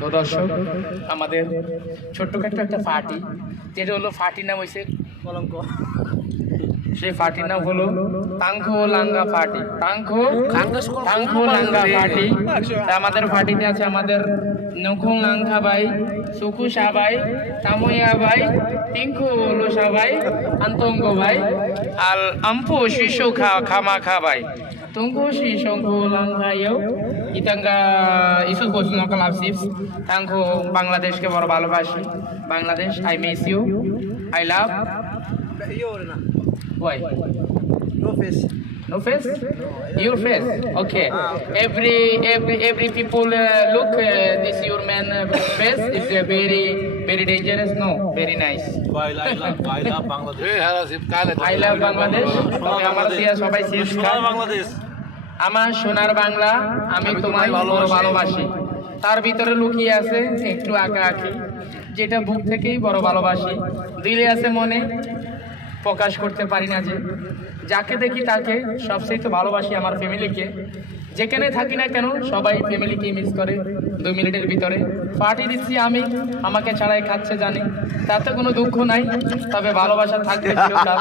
তো দর্শক, আমাদের ছোট্টখাট্ট একটা পার্টি, যেটা হলো পার্টির নাম হয়েছে কলঙ্ক। সেই পার্টির নাম হলো তাংখো লাঙ্গা পার্টি। তাংখো লাঙ্গা পার্টি। আমাদের পার্টিতে আছে আমাদের নখং লাঙ্গা ভাই, সুকু সাবাই, তাময়া ভাই, টিংকু লোসা ভাই, আন্তঙ্গ ভাই, আর আম্পু শিশু খামা খা ভাই। Tunggu si songko lang kayo. Itangga isu ko sino kalapsips. Tangko Bangladesh ke boro balobashi. Bangladesh, I miss you. I love. Why? No face. No face? Your face. Okay. Every people look this your man face is very dangerous. No, very nice. I love Bangladesh. I love Bangladesh. Okay, আমার দিয়া সবাই শেষ খায়। বাংলাদেশ আমার সোনার বাংলা, আমি তোমায় ভালোবাসি। তার ভিতরে লুকিয়ে আছে একটু আঁকা আঁকি, যেটা বুক থেকেই বড় ভালোবাসি। দিলে আছে মনে, প্রকাশ করতে পারি না যে। যাকে দেখি তাকে সবচেয়ে তো ভালোবাসি আমার ফ্যামিলিকে। যেখানে থাকি না কেন সবাই ফ্যামিলিকে মিস করে। 2 মিনিটের ভিতরে পার্টি দিচ্ছি আমি, আমাকে ছাড়াই খাচ্ছে জানি, তাতে কোনো দুঃখ নাই, তবে ভালোবাসা থাকবে চিরকাল।